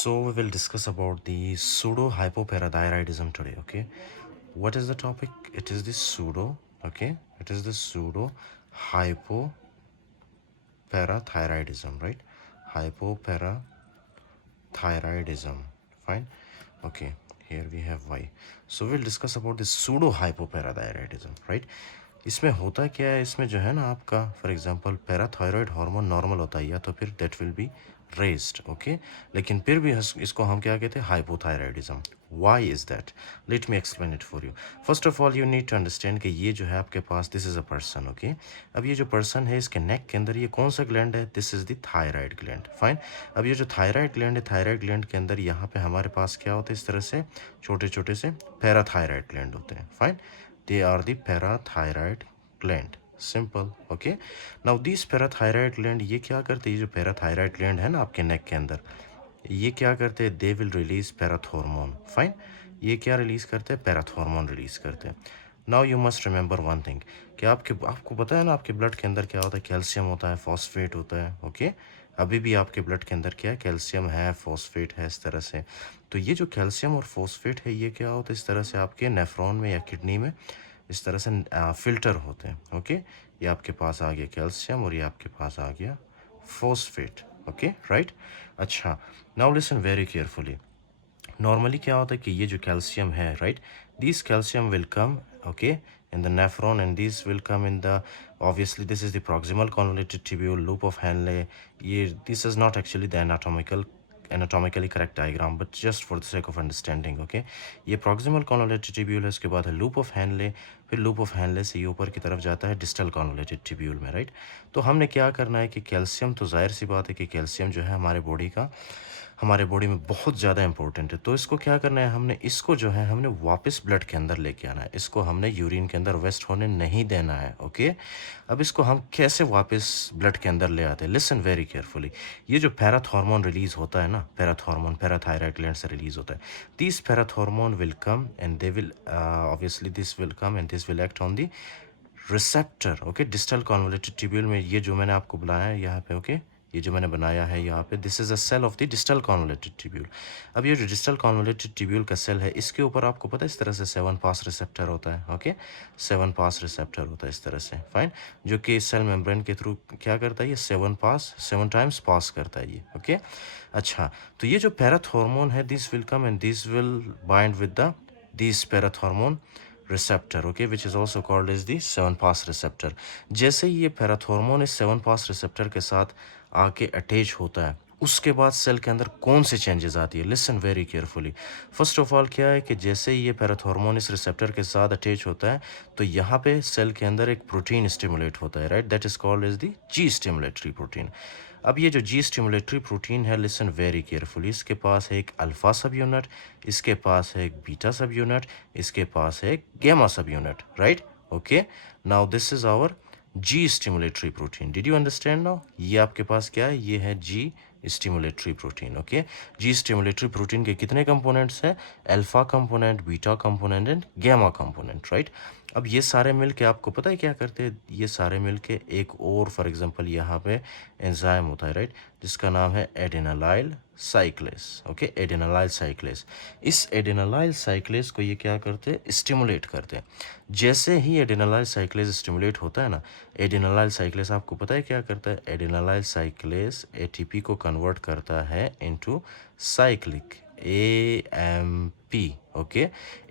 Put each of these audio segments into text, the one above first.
So we will discuss about the pseudo hypoparathyroidism today. Okay, what is the topic? It is the pseudo. Okay, it is the pseudo hypoparathyroidism, right? Hypoparathyroidism. Fine. Okay, here we have why. So we'll discuss about the pseudo hypoparathyroidism, right? इसमें होता क्या है, इसमें जो है ना आपका for example parathyroid hormone normal होता है या तो फिर that will be raised, okay, लेकिन फिर भी इसको हम क्या कहते हैं, hypothyroidism. Why is that? Let me explain it for you. First of all you need to understand कि ये जो है आपके पास, this is a person, okay. अब ये जो पर्सन है इसके नेक के अंदर ये कौन सा ग्लैंड है? This is the thyroid gland. Fine. अब ये जो थायराइड ग्लैंड है, थायराइड ग्लैंड के अंदर यहाँ पे हमारे पास क्या होता है, इस तरह से छोटे छोटे से पैराथायराइड ग्लैंड होते हैं. Fine. They are the parathyroid gland. Simple. Okay. Now this parathyroid gland ये क्या करते हैं, ये जो पैराथायराइड ग्लैंड है ना आपके नेक के अंदर, ये क्या करते हैं, they will release parathormone. Fine. ये क्या रिलीज करते हैं? पैराथॉर्मोन रिलीज करते हैं. Now you must remember one thing कि आपको पता है ना आपके ब्लड के अंदर क्या होता है, कैल्शियम होता है, फॉस्फेट होता है. ओके. अभी भी आपके ब्लड के अंदर क्या है, कैल्शियम है, फॉस्फेट है, इस तरह से. तो ये जो कैल्शियम और फॉस्फेट है ये क्या होता है, इस तरह से आपके नेफ्रॉन में या किडनी में इस तरह से फिल्टर होते हैं. ओके. ये आपके पास आ गया कैल्शियम और ये आपके पास आ गया फॉस्फेट. Okay, right. अच्छा, now listen very carefully. Normally क्या होता है कि ये जो कैल्शियम है, right, this calcium will come, okay, in the nephron, and these will come in the, obviously this is the proximal convoluted tubule, loop of Henle. This is not actually the anatomically correct diagram, but just for the sake of understanding, okay. ये proximal convoluted tubule है, उसके बाद है loop of Henle, फिर loop of Henle से ये ऊपर की तरफ जाता है distal convoluted tubule में, राइट. तो हमने क्या करना है कि कैल्शियम, तो जाहिर सी बात है कि कैल्शियम जो है हमारे बॉडी में बहुत ज़्यादा इंपॉर्टेंट है. तो इसको क्या करना है, हमने इसको जो है हमने वापस ब्लड के अंदर लेके आना है. इसको हमने यूरिन के अंदर वेस्ट होने नहीं देना है. ओके. अब इसको हम कैसे वापस ब्लड के अंदर ले आते हैं, लिसन वेरी केयरफुली. ये जो पैराथॉर्मोन रिलीज होता है ना, पैराथॉर्मोन पैराथायराइड ग्लैंड से रिलीज होता है. This parathormone will come and they will obviously this will come and this will act on the receptor. Okay. Distal convoluted tubule में ये जो मैंने आपको बुलाया है यहाँ पे, ओके, ये जो मैंने बनाया है यहाँ पे, this is a cell of the distal convoluted tubule. अब ये जो डिस्टल कॉन्वोल्यूटेड ट्यूब्यूल का सेल है, इसके ऊपर आपको पता है इस तरह से 7 पास रिसेप्टर होता है. ओके. 7 पास रिसेप्टर होता है इस तरह से. फाइन. जो कि सेल मेम्ब्रेन के थ्रू क्या करता है, ये 7 टाइम्स पास करता है ये. ओके. अच्छा, तो ये जो पैराथॉर्मोन है, this will come and this will bind with the this parathormone receptor, okay, which is also called as the 7 pass receptor. जैसे ही ये पैराथॉर्मोन इस 7 पास रिसेप्टर के साथ आके अटैच होता है, उसके बाद सेल के अंदर कौन सी चेंजेस आती है, listen very carefully. First of all क्या है कि जैसे ही ये पैराथॉर्मोन इस रिसेप्टर के साथ अटैच होता है, तो यहाँ पे सेल के अंदर एक प्रोटीन स्टिमुलेट होता है, right, that is called as the G stimulatory protein. अब ये जो जी स्टिमुलेटरी प्रोटीन है, लिसन वेरी केयरफुली, इसके पास है एक अल्फा सब यूनिट, इसके पास है एक बीटा सब यूनिट, इसके पास है एक gamma subunit, right. Okay. Now this is our G stimulatory protein. Did you understand now? ये आपके पास क्या है, ये है G stimulatory protein. Okay. G stimulatory protein के कितने कंपोनेंट्स हैं? Alpha component, beta component and gamma component, right. अब ये सारे मिलके आपको पता है क्या करते हैं, ये सारे मिलके एक और फॉर एग्जांपल यहाँ पे एंजाइम होता है, राइट, जिसका नाम है एडेनालाइल साइक्लेस. ओके. एडेनालाइल साइक्लेस. इस एडेनालाइल साइक्लेस को ये क्या करते हैं, स्टिमुलेट करते हैं. जैसे ही एडेनालाइल साइक्लेस स्टिमुलेट होता है ना, एडेनालाइल साइक्लेस आपको पता है क्या करता है, एडेनालाइल साइक्लेस एटीपी को कन्वर्ट करता है into cyclic AMP. Okay.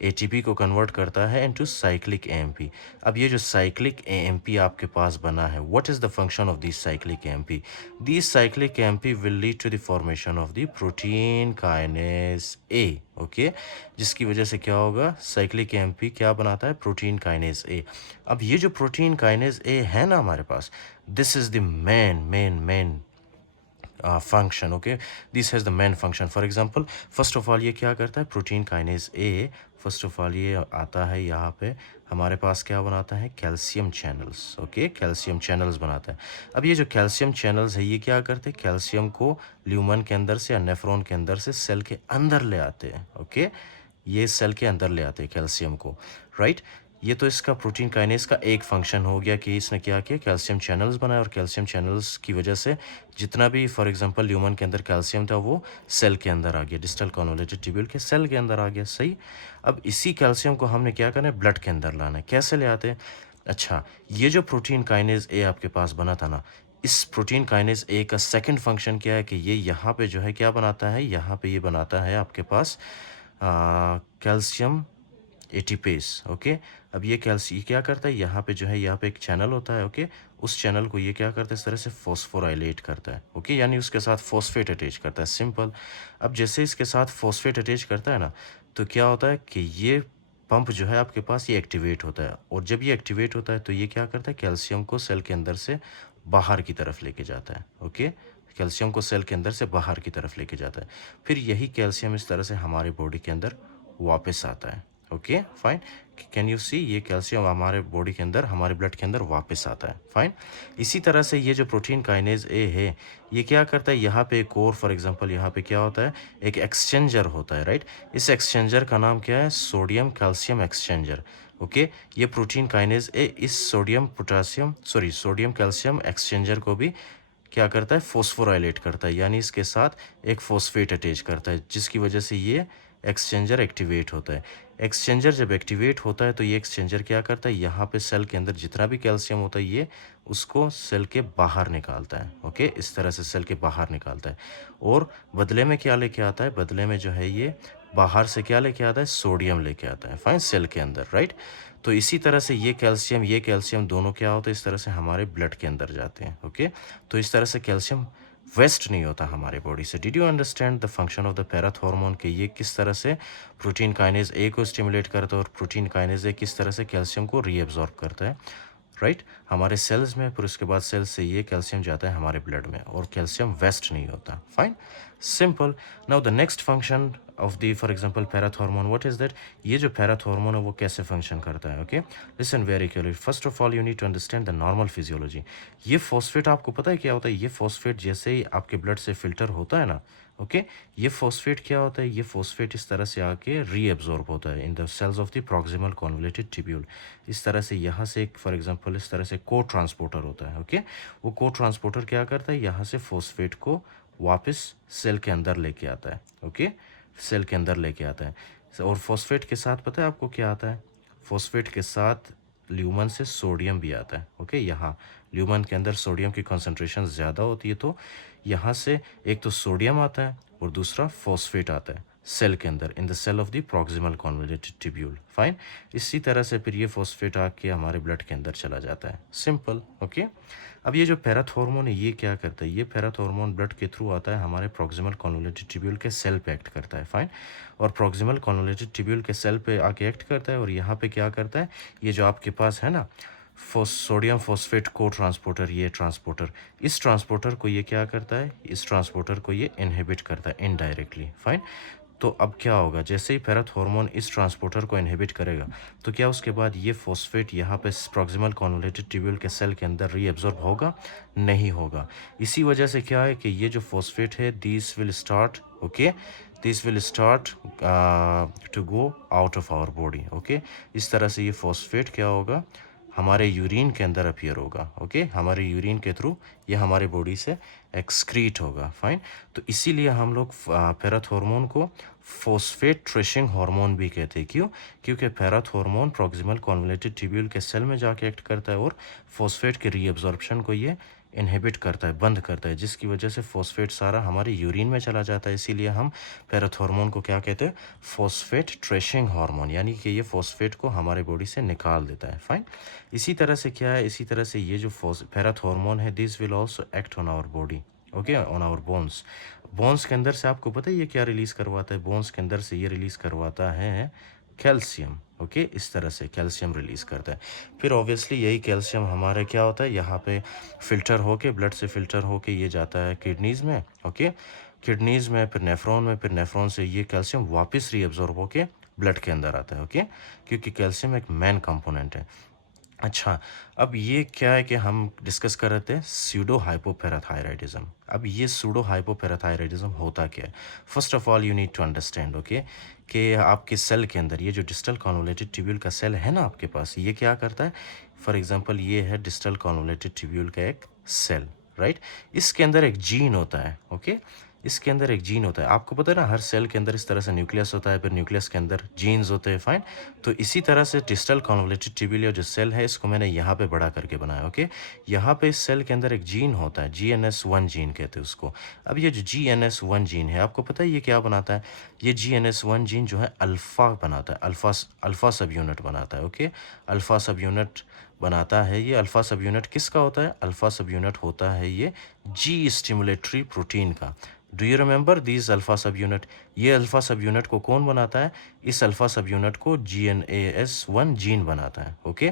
ATP को कन्वर्ट करता है इनटू साइक्लिक एएमपी. अब ये जो साइक्लिक एएमपी आपके पास बना है, what is the function of this cyclic AMP? This cyclic AMP will lead to the formation of the protein kinase A. Okay. जिसकी वजह से क्या होगा, साइक्लिक एएमपी क्या बनाता है, प्रोटीन काइनेज ए. अब ये जो प्रोटीन काइनेज ए है ना हमारे पास, this is the main function. Okay, this has the main function. For example, first of all ये क्या करता है, protein kinase A, first of all ये आता है यहाँ पे हमारे पास क्या बनाता है, calcium channels. Okay. Calcium channels बनाता है. अब ये जो कैल्शियम चैनल्स है ये क्या करते हैं, कैल्शियम को ल्यूमन के अंदर से या नेफ्रॉन के अंदर से सेल के अंदर ले आते हैं. ओके. ये सेल के अंदर ले आते हैं कैल्शियम को, राइट. ये तो इसका प्रोटीन काइनेज का एक फंक्शन हो गया कि इसने क्या किया, कैल्शियम चैनल्स बनाए और कैल्शियम चैनल्स की वजह से जितना भी फॉर एग्जांपल ल्यूमन के अंदर कैल्शियम था वो सेल के अंदर आ गया, डिस्टल कॉन्वोल्यूटेड ट्यूब्यूल के सेल के अंदर आ गया। सही। अब इसी कैल्शियम को हमने क्या करना है, ब्लड के अंदर लाना है। कैसे ले आते हैं? अच्छा, ये जो प्रोटीन काइनेज ए आपके पास बना था ना, इस प्रोटीन काइनेज ए का सेकंड फंक्शन क्या है कि ये यहाँ पे जो है क्या बनाता है, यहाँ पे ये बनाता है आपके पास कैल्शियम एटीपेस। ओके। अब ये कैल्शियम क्या करता है, यहाँ पे जो है यहाँ पे एक चैनल होता है। ओके। उस चैनल को ये क्या करता है, इस तरह से फॉस्फोराइलेट करता है। ओके, यानी उसके साथ फॉस्फेट अटैच करता है। सिंपल। अब जैसे इसके साथ फॉस्फेट अटैच करता है ना, तो क्या होता है कि ये पंप जो है आपके पास ये एक्टिवेट होता है, और जब ये एक्टिवेट होता है तो ये क्या करता है, कैल्शियम को सेल के अंदर से बाहर की तरफ लेके जाता है। ओके, कैल्शियम को सेल के अंदर से बाहर की तरफ लेके जाता है। फिर यही कैल्शियम इस तरह से हमारे बॉडी के अंदर वापस आता है। Okay fine. Can you see, ये कैल्शियम हमारे बॉडी के अंदर, हमारे ब्लड के अंदर वापस आता है। फाइन। इसी तरह से ये जो प्रोटीन काइनेज ए है, ये क्या करता है, यहाँ पे एक और फॉर एग्जांपल यहाँ पे क्या होता है, एक एक्सचेंजर होता है। राइट। इस एक्सचेंजर का नाम क्या है, सोडियम कैल्शियम एक्सचेंजर। ओके। ये प्रोटीन काइनेज ए इस सोडियम कैल्शियम एक्सचेंजर को भी क्या करता है, फोस्फोराइलेट करता है, यानी इसके साथ एक फोस्फेट अटैच करता है, जिसकी वजह से ये एक्सचेंजर एक्टिवेट होता है। एक्सचेंजर जब एक्टिवेट होता है तो ये एक्सचेंजर क्या करता है, यहाँ पे सेल के अंदर जितना भी कैल्शियम होता है ये उसको सेल के बाहर निकालता है। ओके, इस तरह से सेल के बाहर निकालता है, और बदले में क्या लेके आता है, बदले में जो है ये बाहर से क्या लेके आता है, सोडियम लेके आता है। फाइन, सेल के अंदर। राइट। तो इसी तरह से ये कैल्शियम दोनों क्या होते हैं, इस तरह से हमारे ब्लड के अंदर जाते हैं। ओके। तो इस तरह से कैल्शियम वेस्ट नहीं होता हमारे बॉडी से। Did you understand the function of the पैराथ hormone कि ये किस तरह से प्रोटीन काइनेज ए को स्टिमुलेट करता है और प्रोटीन काइनेज ए किस तरह से कैल्शियम को रीअब्जॉर्ब करता है। राइट। हमारे सेल्स में, फिर उसके बाद सेल्स से ये कैल्शियम जाता है हमारे ब्लड में, और कैल्शियम वेस्ट नहीं होता। Fine, simple. Now the next function of the for example पैराथ hormone, what is that, ये जो पैराथ हार्मोन है वो कैसे फंक्शन करता है। Okay, listen very carefully. First of all you need to understand the normal physiology. ये फॉस्फेट आपको पता है क्या होता है, ये फॉस्फेट जैसे ही आपके ब्लड से फिल्टर होता है ना, ओके, ये फॉस्फेट क्या होता है, ये फॉस्फेट इस तरह से आके रीअब्जॉर्ब होता है in the cells of the proximal convoluted tubule. इस तरह से यहाँ से एक फॉर एग्जांपल इस तरह से को ट्रांसपोर्टर होता है। ओके, वो को ट्रांसपोर्टर क्या करता है, यहाँ से फॉस्फेट को वापस सेल के अंदर लेके आता है। ओके, सेल के अंदर लेके आता है, और फॉस्फेट के साथ पता है आपको क्या आता है, फॉस्फेट के साथ ल्यूमन से सोडियम भी आता है। ओके, यहाँ ल्यूमन के अंदर सोडियम की कॉन्सेंट्रेशन ज़्यादा होती है, तो यहाँ से एक तो सोडियम आता है और दूसरा फॉस्फेट आता है सेल के अंदर, in the cell of the proximal convoluted tubule. Fine. इसी तरह से फिर ये फॉस्फेट आके हमारे ब्लड के अंदर चला जाता है। सिंपल। ओके। अब ये जो पैराथ हार्मोन है ये क्या करता है, ये पैराथ हार्मोन ब्लड के थ्रू आता है हमारे प्रॉक्सिमल कॉन्वोल्यूटेड ट्यूब्यूल के सेल पे एक्ट करता है। फाइन। और प्रॉक्सिमल कॉन्वोल्यूटेड ट्यूब्यूल के सेल पे आके एक्ट करता है, और यहाँ पे क्या करता है, ये जो आपके पास है ना सोडियम फॉस्फेट को ट्रांसपोर्टर, ये ट्रांसपोर्टर, इस ट्रांसपोर्टर को ये क्या करता है, इस ट्रांसपोर्टर को ये इनहिबिट करता है इनडायरेक्टली। फाइन। तो अब क्या होगा, जैसे ही पैराथ हार्मोन इस ट्रांसपोर्टर को इनहिबिट करेगा तो क्या उसके बाद ये फॉस्फेट यहाँ पे प्रॉक्सिमल कॉन्वोल्यूटेड ट्यूब्यूल के सेल के अंदर रीअब्जॉर्ब होगा, नहीं होगा। इसी वजह से क्या है कि ये जो फॉस्फेट है this will start, okay, this will start to go out of our body. Okay, इस तरह से ये फॉस्फेट क्या होगा, हमारे यूरिन के अंदर अपीयर होगा। ओके, हमारे यूरिन के थ्रू ये हमारे बॉडी से एक्सक्रीट होगा। फाइन। तो इसीलिए हम लोग पैराथ हार्मोन को फॉस्फेट ट्रेशिंग हार्मोन भी कहते हैं। क्यों? क्योंकि पैराथ हार्मोन प्रॉक्सिमल कॉन्वोल्यूटेड ट्यूब्यूल के सेल में जाके एक्ट करता है और फॉस्फेट के रीअब्जॉर्प्शन को ये इनहिबिट करता है, बंद करता है, जिसकी वजह से फॉस्फेट सारा हमारे यूरिन में चला जाता है। इसीलिए हम पैराथ हार्मोन को क्या कहते हैं, फॉस्फेट ट्रेशिंग हार्मोन, यानी कि ये फॉस्फेट को हमारे बॉडी से निकाल देता है। फाइन। इसी तरह से क्या है, इसी तरह से ये जो पैराथ हार्मोन है this will also act on our body, okay, on our bones. Bones के अंदर से आपको पता है ये क्या रिलीज करवाता है, बोन्स के अंदर से ये रिलीज करवाता है कैल्शियम। ओके, इस तरह से कैल्शियम रिलीज करता है। फिर ऑब्वियसली यही कैल्शियम हमारे क्या होता है, यहाँ पे फिल्टर होके, ब्लड से फिल्टर होके ये जाता है किडनीज में। ओके, किडनीज में, फिर नेफ्रॉन में, फिर नेफ्रॉन से ये कैल्शियम वापस रीअब्जॉर्ब होके ब्लड के अंदर आता है। ओके, क्योंकि कैल्शियम एक मेन कंपोनेंट है। अच्छा, अब ये क्या है कि हम डिस्कस कर रहे थे सूडो हाइपोपैराथायराइडिज्म। अब ये सूडो हाइपोपैराथायराइडिज्म होता क्या है? First of all you need to understand, okay, कि आपके सेल के अंदर ये जो डिस्टल कॉन्वोलेटेड ट्यूब्यूल का सेल है ना आपके पास, ये क्या करता है? फॉर एग्जांपल ये है डिस्टल कॉन्वोलेटेड ट्यूब्यूल का एक सेल, राइट? इसके अंदर एक जीन होता है, ओके? इसके अंदर एक जीन होता है। आपको पता है ना, हर सेल के अंदर इस तरह से न्यूक्लियस होता है, फिर न्यूक्लियस के अंदर जीन्स होते हैं, फाइन। तो इसी तरह से डिस्टल कॉन्वोलेटेड ट्यूब्यूल जो सेल है, इसको मैंने यहाँ पे बड़ा करके बनाया, ओके। यहाँ पे इस सेल के अंदर एक जीन होता है, GNS1 जीन कहते हैं उसको। अब ये जो GNS1 जीन है, आपको पता है ये क्या बनाता है? ये GNS1 जीन जो है अल्फ़ा बनाता है, अल्फ़ा सब यूनिट बनाता है, ओके। अल्फ़ा सब यूनिट बनाता है। ये अल्फ़ा सब यूनिट किसका होता है? अल्फ़ा सब यूनिट होता है ये जी स्टिमुलेटरी प्रोटीन का। Do you remember this alpha सब यूनिट? ये अल्फ़ा सब यूनिट को कौन बनाता है? इस अल्फ़ा सब यूनिट को GNAS1 जीन बनाता है, okay.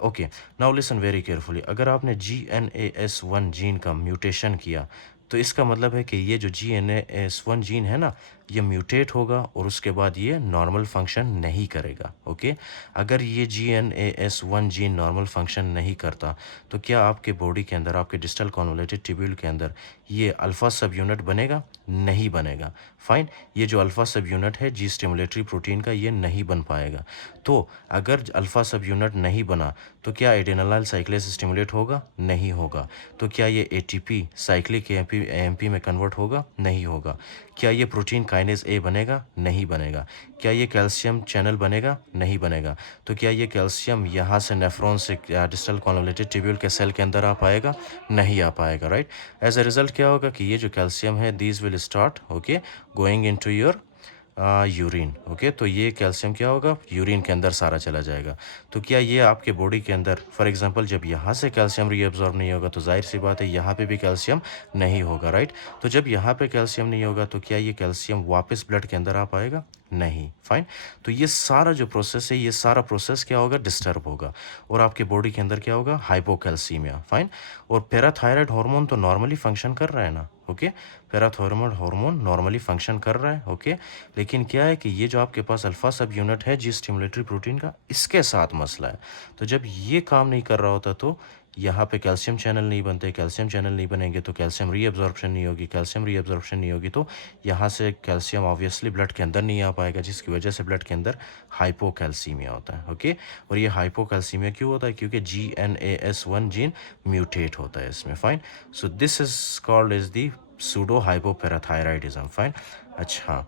Okay, now listen very carefully. अगर आपने GNAS1 जीन का म्यूटेशन किया, तो इसका मतलब है कि ये जो GNAS1 जीन है ना, ये म्यूटेट होगा और उसके बाद ये नॉर्मल फंक्शन नहीं करेगा, ओके। अगर ये GNAS1 जीन नॉर्मल फंक्शन नहीं करता, तो क्या आपके बॉडी के अंदर, आपके डिस्टल कॉन्वोलेटेड ट्यूब्यूल के अंदर ये अल्फ़ा सब यूनिट बनेगा? नहीं बनेगा, फाइन। ये जो अल्फ़ा सब यूनिट है जी स्टिमुलेटरी प्रोटीन का, ये नहीं बन पाएगा। तो अगर अल्फ़ा सब यूनिट नहीं बना, तो क्या एडेनोलाइल साइक्लेस स्टिमुलेट होगा? नहीं होगा। तो क्या ये ATP साइक्लिक AMP में कन्वर्ट होगा? नहीं होगा। क्या ये प्रोटीन काइनेज ए बनेगा? नहीं बनेगा। क्या ये कैल्शियम चैनल बनेगा? नहीं बनेगा। तो क्या ये कैल्शियम यहाँ से नेफ्रॉन से डिस्टल कॉन्वोलेटेड ट्यूब्यूल के सेल के अंदर आ पाएगा? नहीं आ पाएगा, राइट। एज अ रिजल्ट क्या होगा कि ये जो कैल्शियम है, these will start, okay, going into your urine, okay. तो ये कैल्शियम क्या होगा? यूरिन के अंदर सारा चला जाएगा। तो क्या ये आपके बॉडी के अंदर, फॉर एग्जांपल, जब यहाँ से कैल्शियम रीअब्जॉर्ब नहीं होगा, तो जाहिर सी बात है यहाँ पे भी कैल्शियम नहीं होगा, राइट। तो जब यहाँ पे कैल्शियम नहीं होगा, तो क्या ये कैल्शियम वापस ब्लड के अंदर आ पाएगा? नहीं, फाइन। तो ये सारा जो प्रोसेस है, ये सारा प्रोसेस क्या होगा? डिस्टर्ब होगा। और आपके बॉडी के अंदर क्या होगा? Hypocalcaemia, fine. और पैराथायराइड हार्मोन तो नॉर्मली फंक्शन कर रहा है ना, okay. Parathyroid hormone normally function कर रहा है, ओके। लेकिन क्या है कि ये जो आपके पास अल्फा सब यूनिट है जी स्टिमुलेटरी प्रोटीन का, इसके साथ मसला है। तो जब ये काम नहीं कर रहा होता, तो यहाँ पे कैल्शियम चैनल नहीं बनते। कैल्शियम चैनल नहीं बनेंगे तो कैल्शियम रीअब्जॉर्प्शन नहीं होगी। कैल्शियम रीअब्जॉर्प्शन नहीं होगी तो यहाँ से कैल्शियम ऑब्वियसली ब्लड के अंदर नहीं आ पाएगा, जिसकी वजह से ब्लड के अंदर हाइपोकैल्सीमिया होता है, ओके। और ये हाइपोकैल्सीमिया क्यों होता है? क्योंकि GNAS1 जीन म्यूटेट होता है इसमें, fine. So this is called is the pseudo hypoparathyroidism, fine. अच्छा,